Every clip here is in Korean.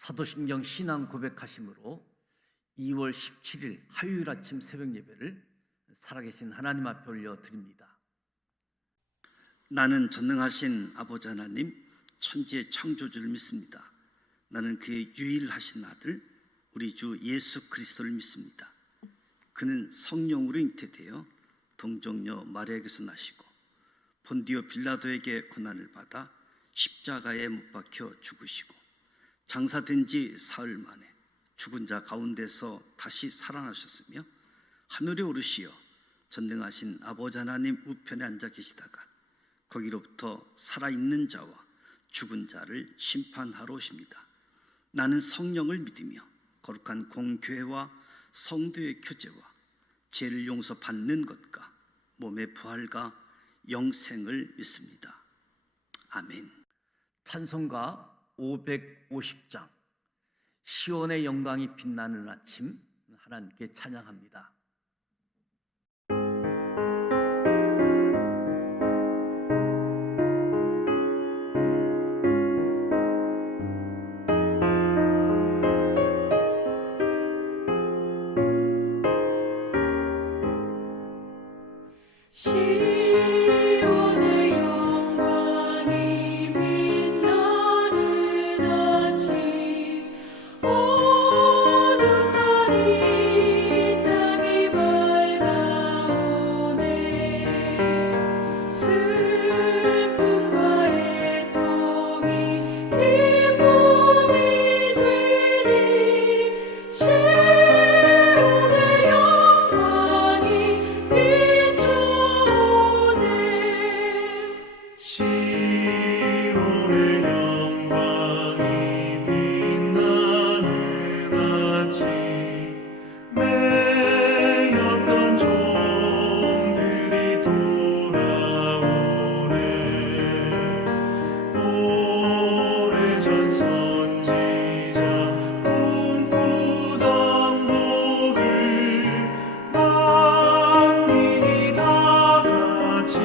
사도신경 신앙 고백하심으로 2월 17일 화요일 아침 새벽 예배를 살아계신 하나님 앞에 올려드립니다. 나는 전능하신 아버지 하나님, 천지의 창조주를 믿습니다. 나는 그의 유일하신 아들 우리 주 예수 그리스도를 믿습니다. 그는 성령으로 잉태되어 동정녀 마리아에게서 나시고 본디오 빌라도에게 고난을 받아 십자가에 못 박혀 죽으시고 장사된 지 사흘 만에 죽은 자 가운데서 다시 살아나셨으며 하늘에 오르시어 전능하신 아버지 하나님 우편에 앉아 계시다가 거기로부터 살아있는 자와 죽은 자를 심판하러 오십니다. 나는 성령을 믿으며 거룩한 공교회와 성도의 교제와 죄를 용서받는 것과 몸의 부활과 영생을 믿습니다. 아멘. 찬송가 550장 시온의 영광이 빛나는 아침, 하나님께 찬양합니다. 시온의 영광이 빛나는 아침, 어둡더니 땅이 밝아오네. 슬픔과 애통이 기쁨이 되니 시온의 영광이 비추네. 시온의 영광이 빛나는 아침, 매였던 종들이 돌아오네. 오래전 선지자 꿈꾸던 복을 만민이 다 같이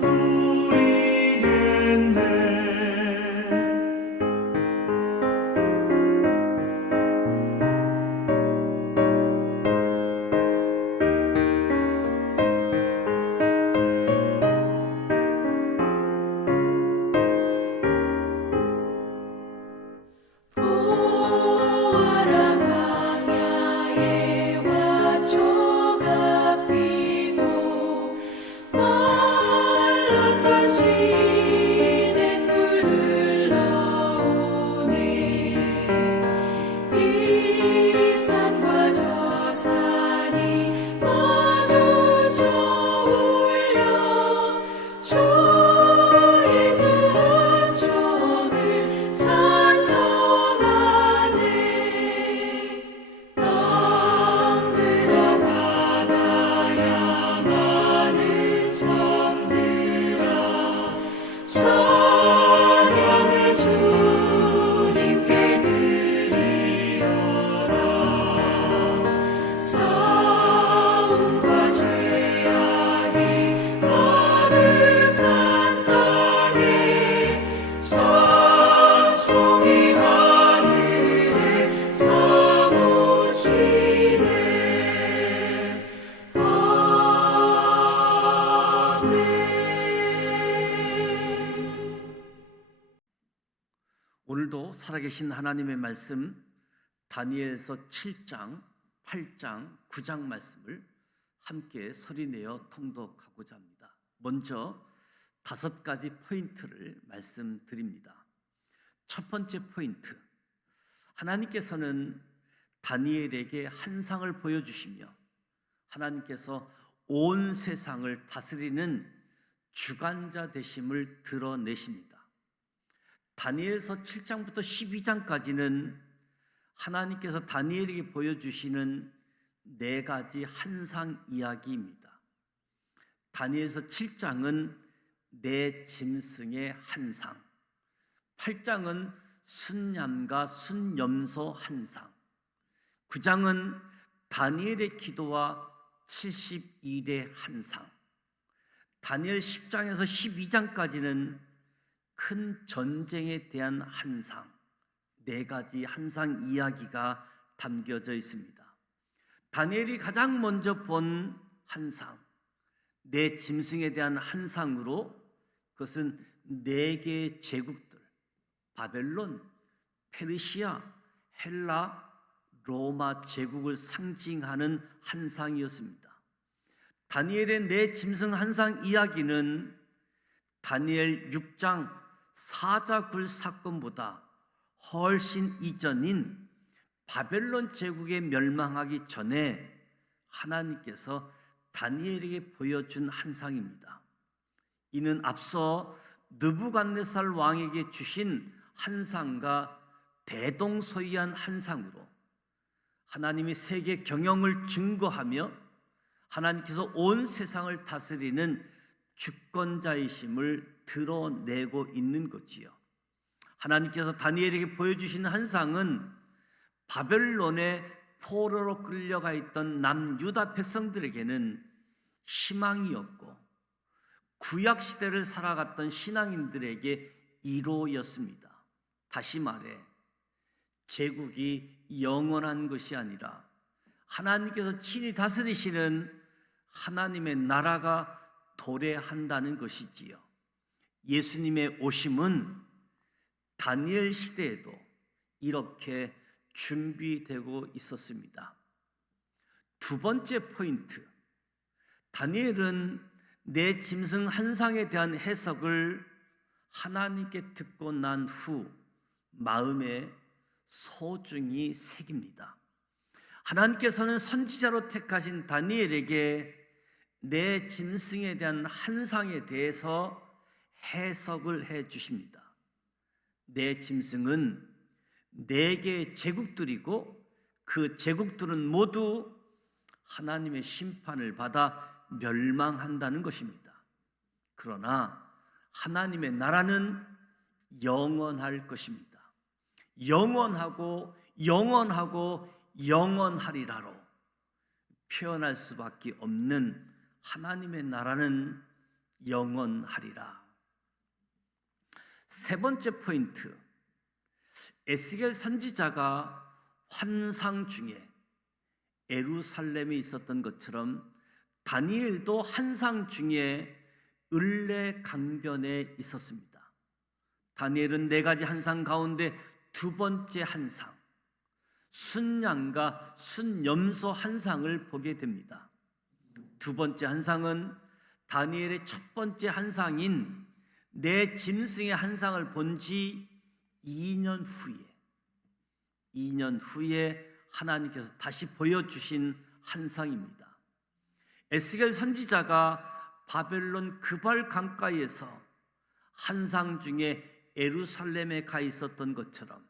누리겠네. 보아라 광야에 화초가 피고 말랐던 시냇물을 나오네. 이 산과 저 산이 마주쳐 울려 주 예수 은총을 찬송하네. 땅들아 바다야 많은 섬들아 찬양을 주님께 드리어라. 싸움과 죄악이 가득한 땅에 찬송이 하늘에 사무치네. 아멘. 오늘도 살아계신 하나님의 말씀 다니엘서 7장, 8장, 9장 말씀을 함께 소리내어 통독하고자 합니다. 먼저 5가지 포인트를 말씀드립니다. 첫 번째 포인트, 하나님께서는 다니엘에게 환상을 보여주시며 하나님께서 온 세상을 다스리는 주관자 되심을 드러내십니다. 다니엘서 7장부터 12장까지는 하나님께서 다니엘에게 보여주시는 4가지 환상 이야기입니다. 다니엘서 7장은 내 짐승의 환상, 8장은 순양과 순염소 환상, 9장은 다니엘의 기도와 72대 환상, 다니엘 10장에서 12장까지는 큰 전쟁에 대한 환상 4가지 한상 이야기가 담겨져 있습니다. 다니엘이 가장 먼저 본 한상, 내 짐승에 대한 한상으로, 그것은 4개의 제국들, 바벨론, 페르시아, 헬라, 로마 제국을 상징하는 한상이었습니다. 다니엘의 내 짐승 한상 이야기는 다니엘 6장 사자굴 사건보다 훨씬 이전인 바벨론 제국에 멸망하기 전에 하나님께서 다니엘에게 보여준 한상입니다. 이는 앞서 느부갓네살 왕에게 주신 한상과 대동소이한 한상으로 하나님이 세계 경영을 증거하며 하나님께서 온 세상을 다스리는 주권자이심을 드러내고 있는 거지요. 하나님께서 다니엘에게 보여주신 한상은 바벨론의 포로로 끌려가 있던 남유다 백성들에게는 희망이었고, 구약 시대를 살아갔던 신앙인들에게 위로였습니다. 다시 말해 제국이 영원한 것이 아니라 하나님께서 친히 다스리시는 하나님의 나라가 도래한다는 것이지요. 예수님의 오심은 다니엘 시대에도 이렇게 준비되고 있었습니다. 2번째 포인트, 다니엘은 내 짐승 한상에 대한 해석을 하나님께 듣고 난 후 마음에 소중히 새깁니다. 하나님께서는 선지자로 택하신 다니엘에게 내 짐승에 대한 한상에 대해서 해석을 해 주십니다. 내 짐승은 4개의 제국들이고 그 제국들은 모두 하나님의 심판을 받아 멸망한다는 것입니다. 그러나 하나님의 나라는 영원할 것입니다. 영원하고 영원하고 영원하리라로 표현할 수밖에 없는 하나님의 나라는 영원하리라. 3번째 포인트, 에스겔 선지자가 환상 중에 예루살렘에 있었던 것처럼 다니엘도 한상 중에 을레 강변에 있었습니다. 다니엘은 4가지 한상 가운데 2번째 한상, 순양과 순염소 한상을 보게 됩니다. 2번째 한상은 다니엘의 1번째 한상인 내 짐승의 한상을 본 지 2년 후에 하나님께서 다시 보여주신 한상입니다. 에스겔 선지자가 바벨론 그발 강가에서 한상 중에 예루살렘에 가 있었던 것처럼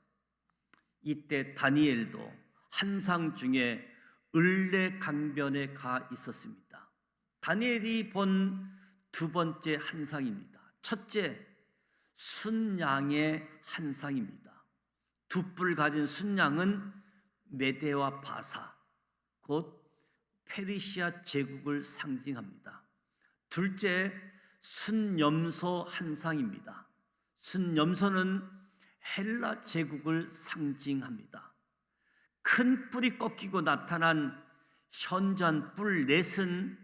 이때 다니엘도 한상 중에 을레 강변에 가 있었습니다. 다니엘이 본 2번째 한상입니다. 첫째, 순양의 한상입니다. 2뿔 가진 순양은 메대와 바사, 곧 페르시아 제국을 상징합니다. 둘째, 순염소 한상입니다. 순염소는 헬라 제국을 상징합니다. 큰 뿔이 꺾이고 나타난 현저한 뿔 넷은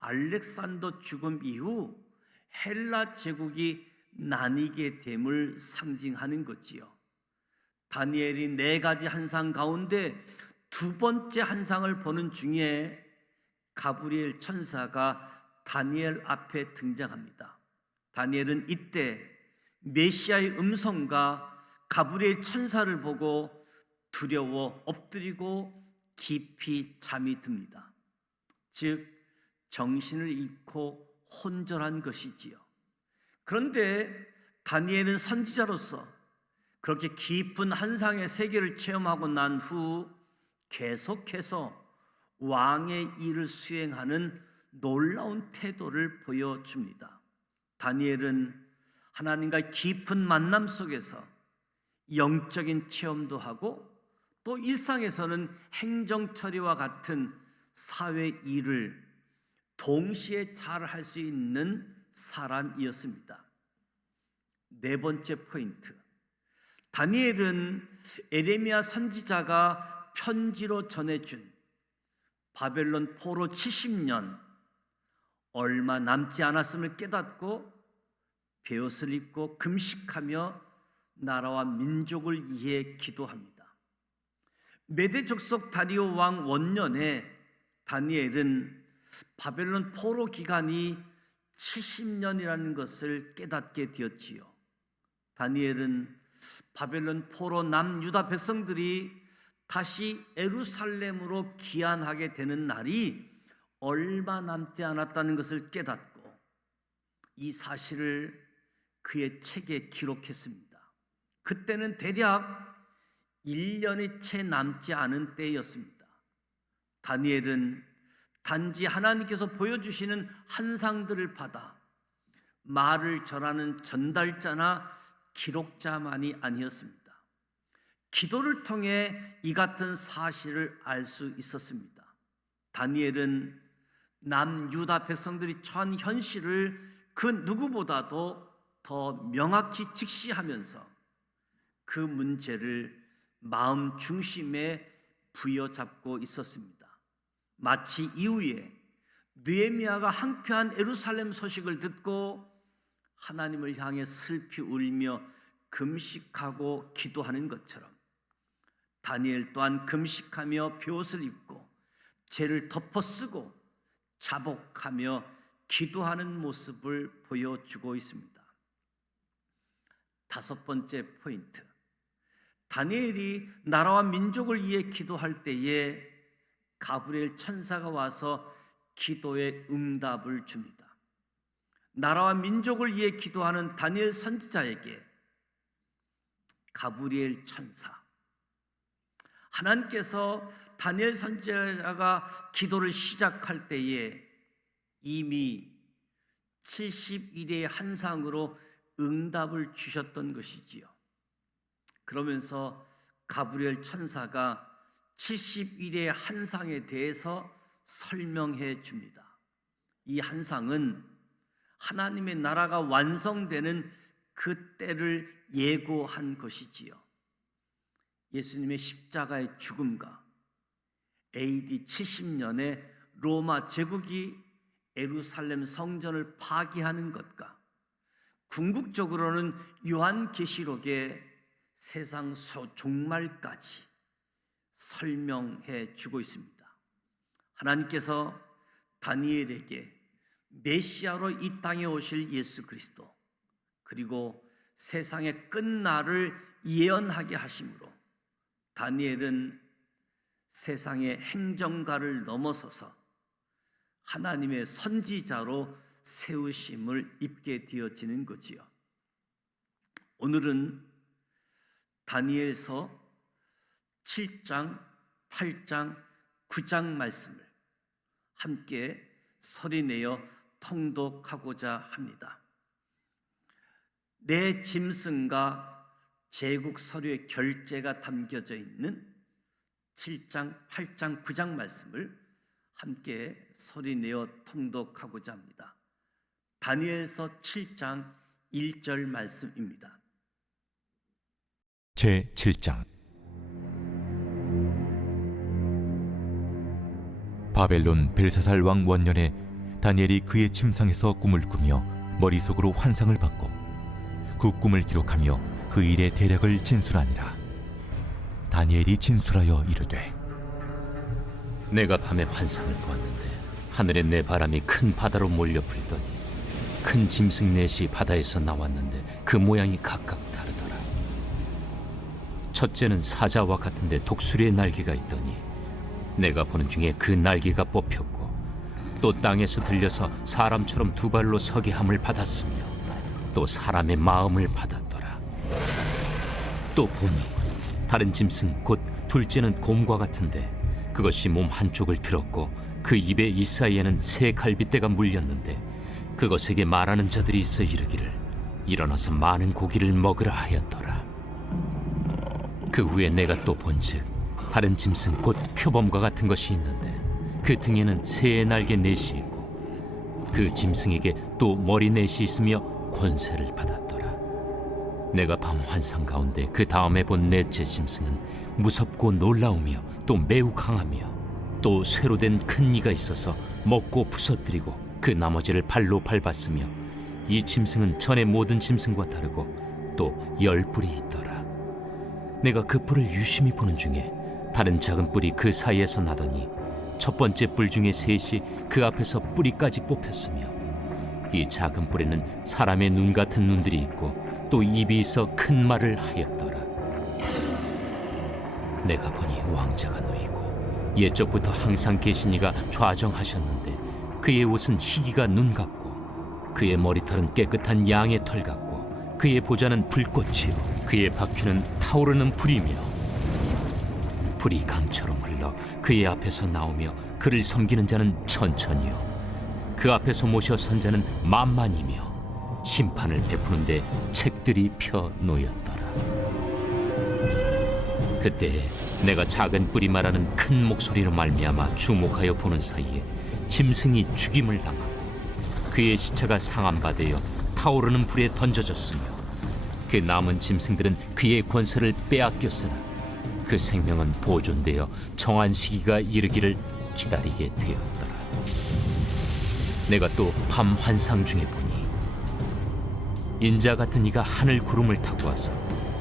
알렉산더 죽음 이후 헬라 제국이 나뉘게 됨을 상징하는 거지요. 다니엘이 4가지 한상 가운데 2번째 한상을 보는 중에 가브리엘 천사가 다니엘 앞에 등장합니다. 다니엘은 이때 메시아의 음성과 가브리엘 천사를 보고 두려워 엎드리고 깊이 잠이 듭니다. 즉 정신을 잃고 혼절한 것이지요. 그런데 다니엘은 선지자로서 그렇게 깊은 한상의 세계를 체험하고 난 후 계속해서 왕의 일을 수행하는 놀라운 태도를 보여줍니다. 다니엘은 하나님과의 깊은 만남 속에서 영적인 체험도 하고 또 일상에서는 행정 처리와 같은 사회 일을 동시에 잘 할 수 있는 사람이었습니다. 4번째 포인트, 다니엘은 에레미야 선지자가 편지로 전해준 바벨론 포로 70년 얼마 남지 않았음을 깨닫고 베옷을 입고 금식하며 나라와 민족을 위해 기도합니다. 메대 족속 다리오 왕 원년에 다니엘은 바벨론 포로 기간이 70년이라는 것을 깨닫게 되었지요. 다니엘은 바벨론 포로 남유다 백성들이 다시 예루살렘으로 귀환하게 되는 날이 얼마 남지 않았다는 것을 깨닫고 이 사실을 그의 책에 기록했습니다. 그때는 대략 1년이 채 남지 않은 때였습니다. 다니엘은 단지 하나님께서 보여주시는 환상들을 받아 말을 전하는 전달자나 기록자만이 아니었습니다. 기도를 통해 이 같은 사실을 알 수 있었습니다. 다니엘은 남유다 백성들이 처한 현실을 그 누구보다도 더 명확히 직시하면서 그 문제를 마음 중심에 부여잡고 있었습니다. 마치 이후에 느헤미야가 항폐한 예루살렘 소식을 듣고 하나님을 향해 슬피 울며 금식하고 기도하는 것처럼 다니엘 또한 금식하며 베옷을 입고 죄를 덮어쓰고 자복하며 기도하는 모습을 보여주고 있습니다. 다섯 번째 포인트, 다니엘이 나라와 민족을 위해 기도할 때에 가브리엘 천사가 와서 기도의 응답을 줍니다. 나라와 민족을 위해 기도하는 다니엘 선지자에게 가브리엘 천사, 하나님께서 다니엘 선지자가 기도를 시작할 때에 이미 70일의 환상으로 응답을 주셨던 것이지요. 그러면서 가브리엘 천사가 70일의 환상에 대해서 설명해 줍니다. 이 환상은 하나님의 나라가 완성되는 그 때를 예고한 것이지요. 예수님의 십자가의 죽음과 AD 70년에 로마 제국이 예루살렘 성전을 파괴하는 것과 궁극적으로는 요한계시록의 세상 종말까지 설명해 주고 있습니다. 하나님께서 다니엘에게 메시아로 이 땅에 오실 예수 그리스도, 그리고 세상의 끝날을 예언하게 하심으로 다니엘은 세상의 행정가를 넘어서서 하나님의 선지자로 세우심을 입게 되어지는 거지요. 오늘은 다니엘서 7장, 8장, 9장 말씀을 함께 소리내어 통독하고자 합니다. 내 짐승과 제국 서류의 결제가 담겨져 있는 7장, 8장, 9장 말씀을 함께 소리내어 통독하고자 합니다. 다니엘서 7장 1절 말씀입니다. 제 7장. 바벨론 벨사살 왕 원년에 다니엘이 그의 침상에서 꿈을 꾸며 머릿속으로 환상을 받고 그 꿈을 기록하며 그 일의 대략을 진술하니라. 다니엘이 진술하여 이르되, 내가 밤에 환상을 보았는데 하늘에 내 바람이 큰 바다로 몰려 불더니 큰 짐승 넷이 바다에서 나왔는데 그 모양이 각각 다르더라. 첫째는 사자와 같은데 독수리의 날개가 있더니 내가 보는 중에 그 날개가 뽑혔고 또 땅에서 들려서 사람처럼 두 발로 서게 함을 받았으며 또 사람의 마음을 받았더라. 또 보니 다른 짐승 곧 둘째는 곰과 같은데 그것이 몸 한쪽을 들었고 그 입에 이 사이에는 새 갈빗대가 물렸는데 그것에게 말하는 자들이 있어 이르기를 일어나서 많은 고기를 먹으라 하였더라. 그 후에 내가 또 본즉 다른 짐승 곧 표범과 같은 것이 있는데 그 등에는 새의 날개 넷이 있고 그 짐승에게 또 머리 넷이 있으며 권세를 받았더라. 내가 밤 환상 가운데 그 다음에 본 넷째 짐승은 무섭고 놀라우며 또 매우 강하며 또 쇠로 된 큰 이가 있어서 먹고 부서뜨리고 그 나머지를 발로 밟았으며 이 짐승은 전의 모든 짐승과 다르고 또 10뿔이 있더라. 내가 그 뿔을 유심히 보는 중에 다른 작은 뿔이 그 사이에서 나더니 첫 번째 뿔 중에 셋이 그 앞에서 뿌리까지 뽑혔으며 이 작은 뿔에는 사람의 눈 같은 눈들이 있고 또 입이 있어 큰 말을 하였더라. 내가 보니 왕자가 놓이고 옛적부터 항상 계신 이가 좌정하셨는데 그의 옷은 희기가 눈 같고 그의 머리털은 깨끗한 양의 털 같고 그의 보좌는 불꽃이요 그의 바퀴는 타오르는 불이며 불이 강처럼 흘러 그의 앞에서 나오며 그를 섬기는 자는 천천히요 그 앞에서 모셔 선 자는 만만이며 심판을 베푸는데 책들이 펴 놓였더라. 그때 내가 작은 뿔이 말하는 큰 목소리로 말미암아 주목하여 보는 사이에 짐승이 죽임을 당하고 그의 시체가 상함받아 타오르는 불에 던져졌으며 그 남은 짐승들은 그의 권세를 빼앗겼으나 그 생명은 보존되어 정한 시기가 이르기를 기다리게 되었더라. 내가 또 밤 환상 중에 보니 인자 같은 이가 하늘 구름을 타고 와서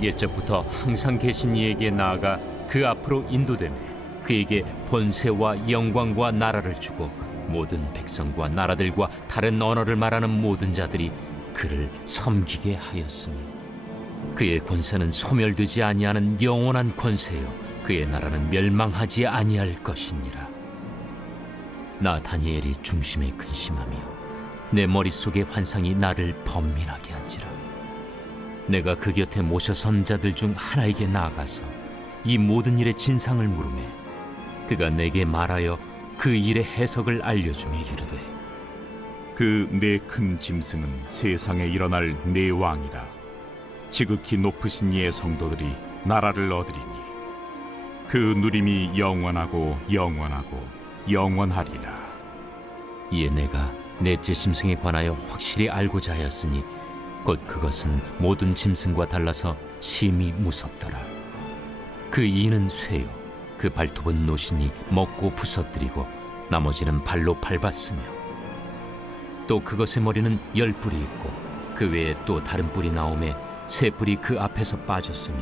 옛적부터 항상 계신 이에게 나아가 그 앞으로 인도되며 그에게 권세와 영광과 나라를 주고 모든 백성과 나라들과 다른 언어를 말하는 모든 자들이 그를 섬기게 하였으니 그의 권세는 소멸되지 아니하는 영원한 권세요 그의 나라는 멸망하지 아니할 것이니라. 나 다니엘이 중심에 근심하며 내 머릿속의 환상이 나를 번민하게 한지라. 내가 그 곁에 모셔 선 자들 중 하나에게 나아가서 이 모든 일의 진상을 물으매 그가 내게 말하여 그 일의 해석을 알려주며 이르되 그 네 큰 짐승은 세상에 일어날 네 왕이라. 지극히 높으신 이의 성도들이 나라를 얻으리니 그 누림이 영원하고 영원하고 영원하리라. 이에 내가 넷째 짐승에 관하여 확실히 알고자 하였으니 곧 그것은 모든 짐승과 달라서 심히 무섭더라. 그 이는 쇠요 그 발톱은 노신이 먹고 부서뜨리고 나머지는 발로 밟았으며 또 그것의 머리는 10뿔이 있고 그 외에 또 다른 뿔이 나오매 새 뿔이 그 앞에서 빠졌으며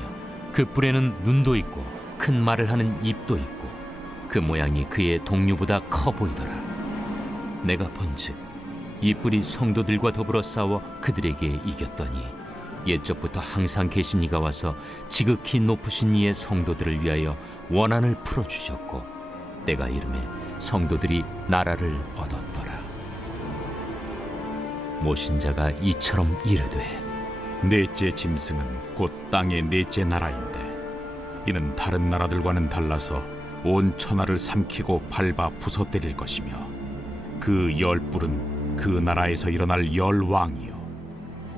그 뿔에는 눈도 있고 큰 말을 하는 입도 있고 그 모양이 그의 동류보다 커 보이더라. 내가 본즉 이 뿔이 성도들과 더불어 싸워 그들에게 이겼더니 옛적부터 항상 계신 이가 와서 지극히 높으신 이의 성도들을 위하여 원한을 풀어주셨고 때가 이르매 성도들이 나라를 얻었더라. 모신 자가 이처럼 이르되 넷째 짐승은 곧 땅의 넷째 나라인데 이는 다른 나라들과는 달라서 온 천하를 삼키고 밟아 부서뜨릴 것이며 그 10뿔은 그 나라에서 일어날 10왕이요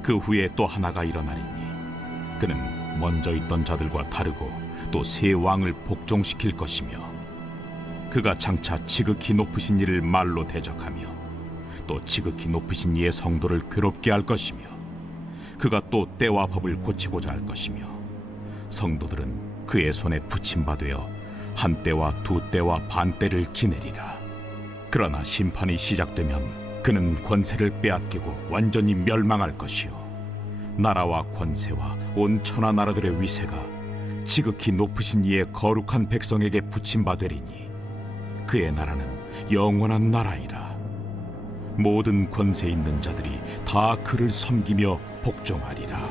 그 후에 또 하나가 일어나리니 그는 먼저 있던 자들과 다르고 또 새 왕을 복종시킬 것이며 그가 장차 지극히 높으신 이를 말로 대적하며 또 지극히 높으신 이의 성도를 괴롭게 할 것이며 그가 또 때와 법을 고치고자 할 것이며 성도들은 그의 손에 붙임바되어 한 때와 두 때와 반 때를 지내리라. 그러나 심판이 시작되면 그는 권세를 빼앗기고 완전히 멸망할 것이요 나라와 권세와 온 천하 나라들의 위세가 지극히 높으신 이의 거룩한 백성에게 붙임바되리니 그의 나라는 영원한 나라이라. 모든 권세 있는 자들이 다 그를 섬기며 복종하리라.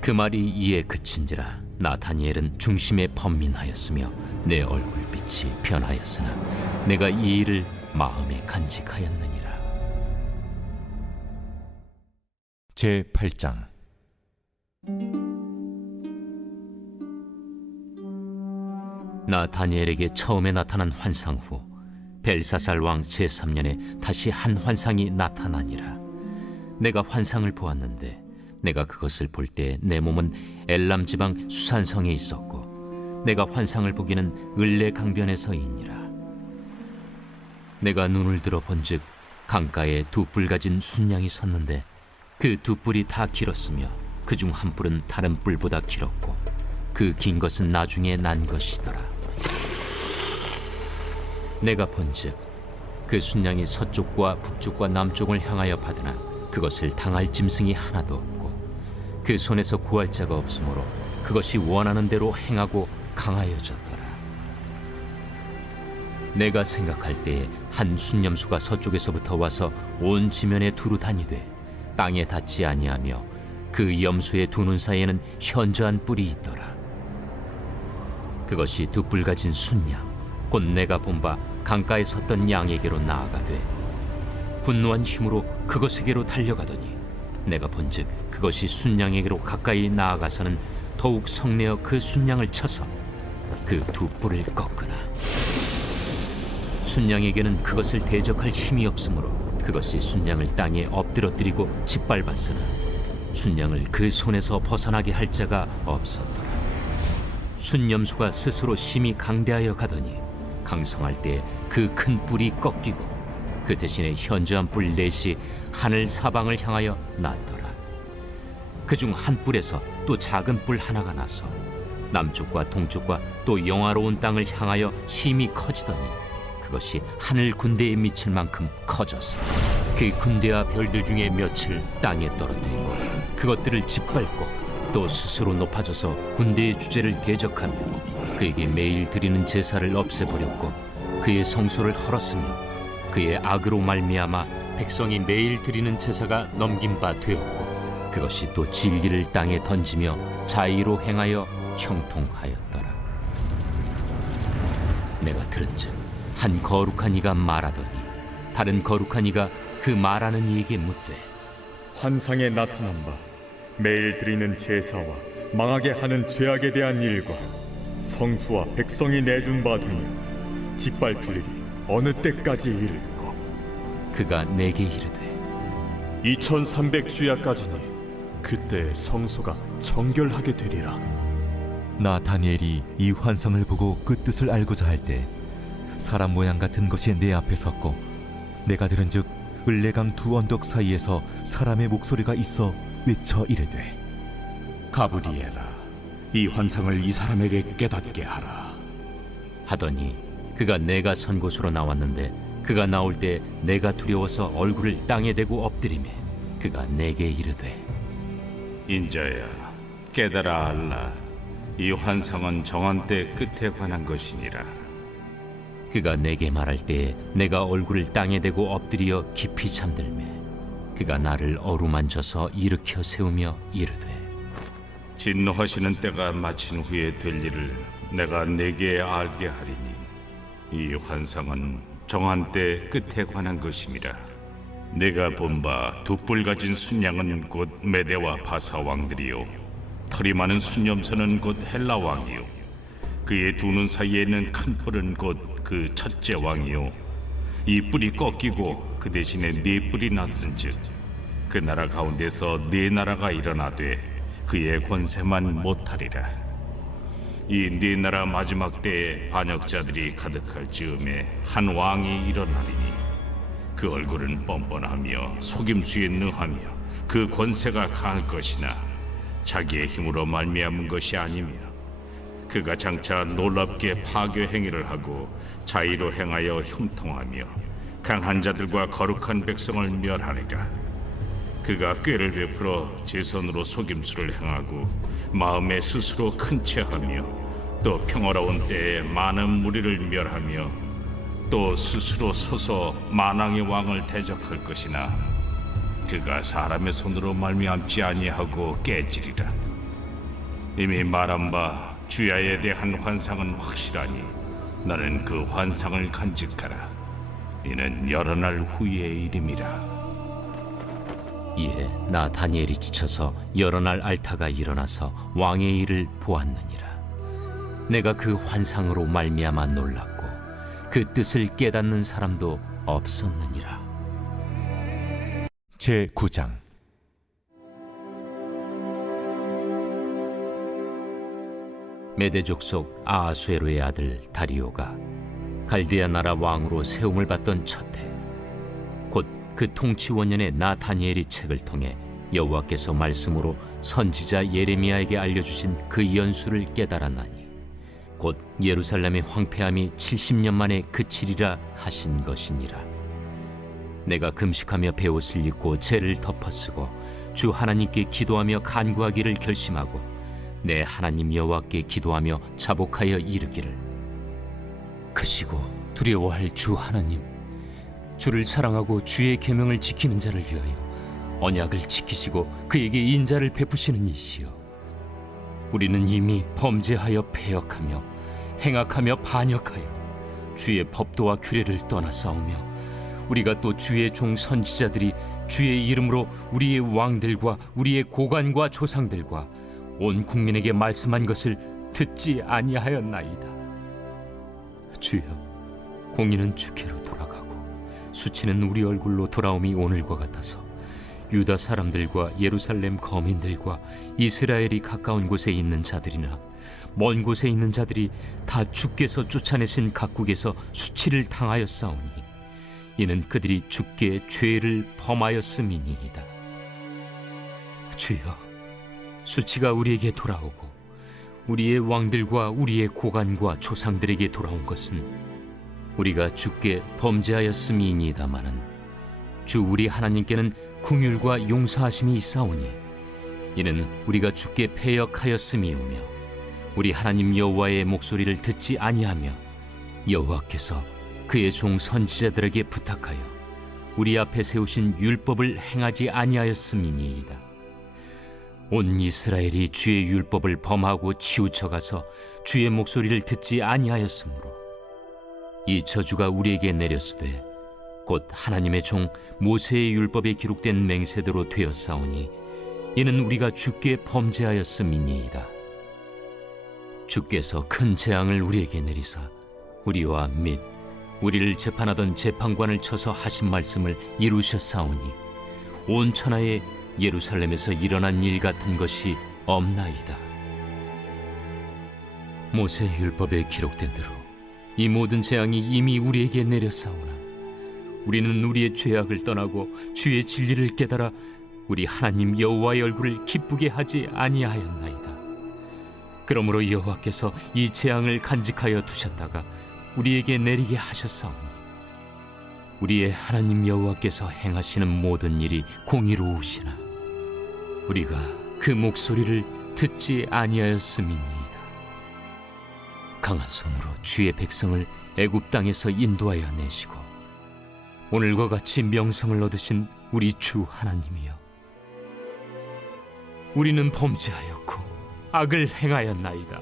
그 말이 이에 그친지라. 나 다니엘은 중심에 번민하였으며 내 얼굴빛이 변하였으나 내가 이 일을 마음에 간직하였느니라. 제8장 나 다니엘에게 처음에 나타난 환상 후 벨사살 왕 제3년에 다시 한 환상이 나타나니라. 내가 환상을 보았는데 내가 그것을 볼 때 내 몸은 엘람 지방 수산성에 있었고 내가 환상을 보기는 을레 강변에서이니라. 내가 눈을 들어 본즉 강가에 두 뿔 가진 순양이 섰는데 그 두 뿔이 다 길었으며 그중 한 뿔은 다른 뿔보다 길었고 그 긴 것은 나중에 난 것이더라. 내가 본즉 그 순양이 서쪽과 북쪽과 남쪽을 향하여 받으나 그것을 당할 짐승이 하나도 없고 그 손에서 구할 자가 없으므로 그것이 원하는 대로 행하고 강하여졌더라. 내가 생각할 때에 한 순념수가 서쪽에서부터 와서 온 지면에 두루 다니되 땅에 닿지 아니하며 그 염소의 두 눈 사이에는 현저한 뿔이 있더라. 그것이 두 뿔 가진 순양 곧 내가 본 바 강가에 섰던 양에게로 나아가되 분노한 힘으로 그것에게로 달려가더니 내가 본즉 그것이 순양에게로 가까이 나아가서는 더욱 성내어 그 순양을 쳐서 그 두 뿔을 꺾으나 순양에게는 그것을 대적할 힘이 없으므로 그것이 순양을 땅에 엎드러뜨리고 짓밟았으나 순양을 그 손에서 벗어나게 할 자가 없었더라. 순염소가 스스로 심히 강대하여 가더니 강성할 때 그 큰 뿔이 꺾이고 그 대신에 현저한 뿔 넷이 하늘 사방을 향하여 났더라. 그중 한 뿔에서 또 작은 뿔 하나가 나서 남쪽과 동쪽과 또 영화로운 땅을 향하여 심히 커지더니 그것이 하늘 군대에 미칠 만큼 커져서 그 군대와 별들 중에 몇을 땅에 떨어뜨리고 그것들을 짓밟고 또 스스로 높아져서 군대의 주제를 대적하며 그에게 매일 드리는 제사를 없애버렸고 그의 성소를 헐었으며 그의 악으로 말미암아 백성이 매일 드리는 제사가 넘긴 바 되었고 그것이 또 진리를 땅에 던지며 자의로 행하여 형통하였더라. 내가 들은즉 한 거룩한 이가 말하더니 다른 거룩한 이가 그 말하는 이에게 묻되 환상에 나타난 바 매일 드리는 제사와 망하게 하는 죄악에 대한 일과 성수와 백성이 내준 바 되니 짓밟힐 일이 어느 때까지 이를까? 그가 내게 이르되 2300주야까지니 그때 성소가 정결하게 되리라. 나 다니엘이 이 환상을 보고 그 뜻을 알고자 할 때 사람 모양 같은 것이 내 앞에 섰고 내가 들은즉 을레강 두 언덕 사이에서 사람의 목소리가 있어 외쳐 이르되 가브리엘아, 이 환상을 이 사람에게 깨닫게 하라. 하더니 그가 내가 선 곳으로 나왔는데 그가 나올 때 내가 두려워서 얼굴을 땅에 대고 엎드리매 그가 내게 이르되 인자야, 깨달아 알라. 이 환상은 정한 때 끝에 관한 것이니라. 그가 내게 말할 때에 내가 얼굴을 땅에 대고 엎드려 깊이 잠들매 그가 나를 어루만져서 일으켜 세우며 이르되 진노하시는 때가 마친 후에 될 일을 내가 내게 알게 하리니 이 환상은 정한 때 끝에 관한 것임이라. 내가 본 바 두 뿔 가진 순양은 곧 메대와 바사 왕들이요 털이 많은 순염소는 곧 헬라 왕이요 그의 두 눈 사이에 있는 큰 뿔은 곧 그 첫째 왕이요 이 뿔이 꺾이고 그 대신에 네 뿔이 났은즉 그 나라 가운데서 네 나라가 일어나되 그의 권세만 못하리라. 이 네 나라 마지막 때에 반역자들이 가득할 즈음에 한 왕이 일어나리니 그 얼굴은 뻔뻔하며 속임수에 능하며 그 권세가 강할 것이나 자기의 힘으로 말미암은 것이 아니며 그가 장차 놀랍게 파괴 행위를 하고 자의로 행하여 형통하며 강한 자들과 거룩한 백성을 멸하리라. 그가 꾀를 베풀어 제 손으로 속임수를 행하고 마음에 스스로 큰 체하며 또 평화로운 때에 많은 무리를 멸하며 또 스스로 서서 만왕의 왕을 대적할 것이나 그가 사람의 손으로 말미암지 아니하고 깨지리라. 이미 말한 바 주야에 대한 환상은 확실하니 나는 그 환상을 간직하라. 이는 여러 날 후의 일임이라. 이에 나 다니엘이 지쳐서 여러 날 앓다가 일어나서 왕의 일을 보았느니라. 내가 그 환상으로 말미암아 놀랐고 그 뜻을 깨닫는 사람도 없었느니라. 제9장 메대 족속 아하수에로의 아들 다리오가 갈대아 나라 왕으로 세움을 받던 첫 해 곧 그 통치 원년에 나 다니엘이 책을 통해 여호와께서 말씀으로 선지자 예레미야에게 알려주신 그 연수를 깨달았나니 곧 예루살렘의 황폐함이 70년 만에 그치리라 하신 것이니라. 내가 금식하며 베옷을 입고 죄를 덮어쓰고 주 하나님께 기도하며 간구하기를 결심하고 내 하나님 여호와께 기도하며 자복하여 이르기를, 크시고 두려워할 주 하나님, 주를 사랑하고 주의 계명을 지키는 자를 위하여 언약을 지키시고 그에게 인자를 베푸시는 이시여, 우리는 이미 범죄하여 패역하며 행악하며 반역하여 주의 법도와 규례를 떠나싸우며 우리가 또 주의 종 선지자들이 주의 이름으로 우리의 왕들과 우리의 고관과 조상들과 온 국민에게 말씀한 것을 듣지 아니하였나이다. 주여, 공의는 주께로 돌아가고 수치는 우리 얼굴로 돌아옴이 오늘과 같아서 유다 사람들과 예루살렘 거민들과 이스라엘이 가까운 곳에 있는 자들이나 먼 곳에 있는 자들이 다 주께서 쫓아내신 각국에서 수치를 당하였사오니 이는 그들이 주께 죄를 범하였음이니이다. 주여, 수치가 우리에게 돌아오고 우리의 왕들과 우리의 고관과 조상들에게 돌아온 것은 우리가 주께 범죄하였음이니이다마는 주 우리 하나님께는 긍휼과 용서하심이 있사오니 이는 우리가 주께 패역하였음이오며 우리 하나님 여호와의 목소리를 듣지 아니하며 여호와께서 그의 종 선지자들에게 부탁하여 우리 앞에 세우신 율법을 행하지 아니하였음이니이다. 온 이스라엘이 주의 율법을 범하고 치우쳐가서 주의 목소리를 듣지 아니하였으므로 이 저주가 우리에게 내렸으되 곧 하나님의 종 모세의 율법에 기록된 맹세대로 되었사오니 이는 우리가 주께 범죄하였음이니이다. 주께서 큰 재앙을 우리에게 내리사 우리와 및 우리를 재판하던 재판관을 쳐서 하신 말씀을 이루셨사오니 온 천하에 예루살렘에서 일어난 일 같은 것이 없나이다. 모세 율법에 기록된 대로 이 모든 재앙이 이미 우리에게 내렸사오나 우리는 우리의 죄악을 떠나고 주의 진리를 깨달아 우리 하나님 여호와의 얼굴을 기쁘게 하지 아니하였나이다. 그러므로 여호와께서 이 재앙을 간직하여 두셨다가 우리에게 내리게 하셨사오니 우리의 하나님 여호와께서 행하시는 모든 일이 공의로우시나 우리가 그 목소리를 듣지 아니하였음이니이다. 강한 손으로 주의 백성을 애굽 땅에서 인도하여 내시고 오늘과 같이 명성을 얻으신 우리 주 하나님이여, 우리는 범죄하였고 악을 행하였나이다.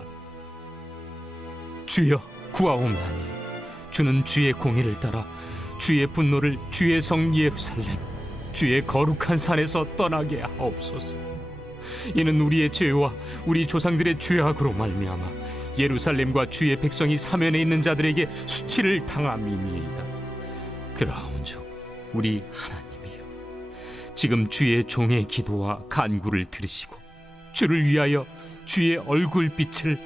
주여 구하옵나니 주는 주의 공의를 따라 주의 분노를 주의 성 예루살렘 주의 거룩한 산에서 떠나게 하옵소서. 이는 우리의 죄와 우리 조상들의 죄악으로 말미암아 예루살렘과 주의 백성이 사면에 있는 자들에게 수치를 당함이니이다. 그라온즉 우리 하나님이여, 지금 주의 종의 기도와 간구를 들으시고 주를 위하여 주의 얼굴빛을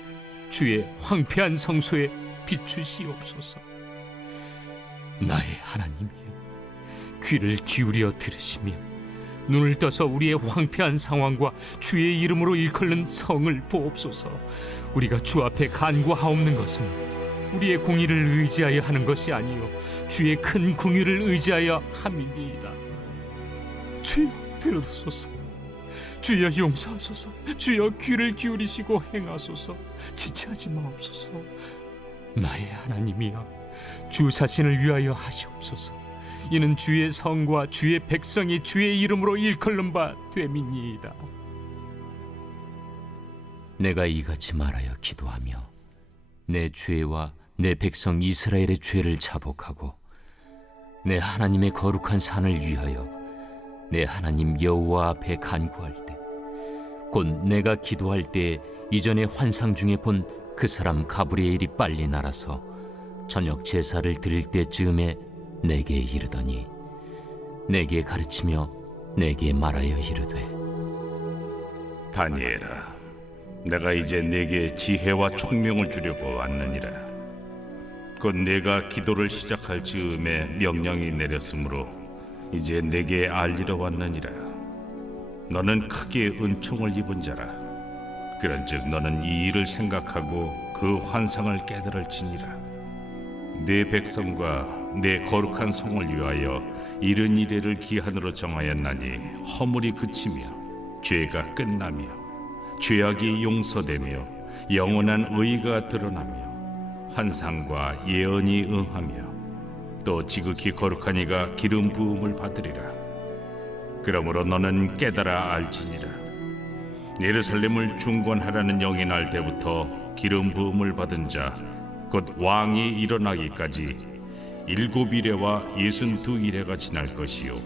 주의 황폐한 성소에 비추시옵소서. 나의 하나님이여, 귀를 기울여 들으시며 눈을 떠서 우리의 황폐한 상황과 주의 이름으로 일컬는 성을 보옵소서. 우리가 주 앞에 간구하옵는 것은 우리의 공의를 의지하여 하는 것이 아니요 주의 큰 긍휼을 의지하여 함이니이다. 주여 들으소서. 주여 용서하소서. 주여 귀를 기울이시고 행하소서. 지체하지 마옵소서. 나의 하나님이여, 주 자신을 위하여 하시옵소서. 이는 주의 성과 주의 백성이 주의 이름으로 일컬는 바 됨이니이다. 내가 이같이 말하여 기도하며 내 죄와 내 백성 이스라엘의 죄를 자복하고 내 하나님의 거룩한 산을 위하여 내 하나님 여호와 앞에 간구할 때, 곧 내가 기도할 때 이전에 환상 중에 본 그 사람 가브리엘이 빨리 날아서 저녁 제사를 드릴 때쯤에 내게 이르더니 내게 가르치며 내게 말하여 이르되, 다니엘아, 내가 이제 내게 지혜와 총명을 주려고 왔느니라. 곧 내가 기도를 시작할 즈음에 명령이 내렸으므로 이제 내게 알리러 왔느니라. 너는 크게 은총을 입은 자라. 그런즉 너는 이 일을 생각하고 그 환상을 깨달을지니라. 내 백성과 내 거룩한 성을 위하여 이른 이래를 기한으로 정하였나니 허물이 그치며 죄가 끝나며 죄악이 용서되며 영원한 의가 드러나며 환상과 예언이 응하며 또 지극히 거룩한 이가 기름 부음을 받으리라. 그러므로 너는 깨달아 알지니라. 예루살렘을 중건하라는 영이 날 때부터 기름 부음을 받은 자 곧 왕이 일어나기까지 7이레와 62이레가 지날 것이요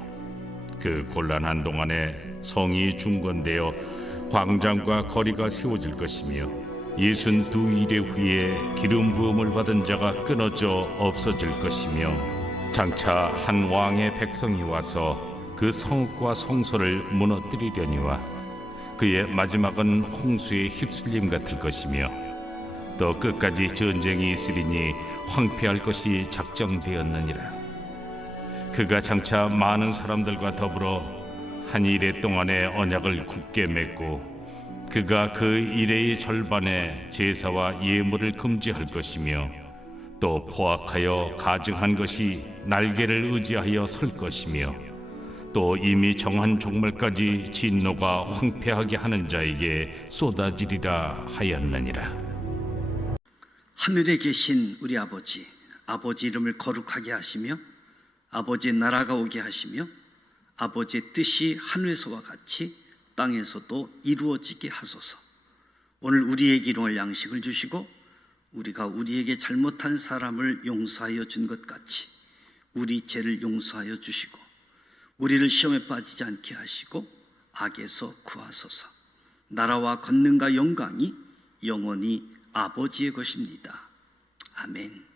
그 곤란한 동안에 성이 중건되어 광장과 거리가 세워질 것이며 62이레 후에 기름 부음을 받은 자가 끊어져 없어질 것이며 장차 한 왕의 백성이 와서 그 성읍과 성소를 무너뜨리려니와 그의 마지막은 홍수에 휩쓸림 같을 것이며 또 끝까지 전쟁이 있으리니 황폐할 것이 작정되었느니라. 그가 장차 많은 사람들과 더불어 한 이레 동안의 언약을 굳게 맺고 그가 그 이레의 절반에 제사와 예물을 금지할 것이며 또 포악하여 가증한 것이 날개를 의지하여 설 것이며 또 이미 정한 종말까지 진노가 황폐하게 하는 자에게 쏟아지리라 하였느니라. 하늘에 계신 우리 아버지, 아버지 이름을 거룩하게 하시며 아버지의 나라가 오게 하시며 아버지의 뜻이 하늘에서와 같이 땅에서도 이루어지게 하소서. 오늘 우리에게 일용할 양식을 주시고 우리가 우리에게 잘못한 사람을 용서하여 준 것 같이 우리 죄를 용서하여 주시고 우리를 시험에 빠지지 않게 하시고 악에서 구하소서. 나라와 권능과 영광이 영원히 아버지의 것입니다. 아멘.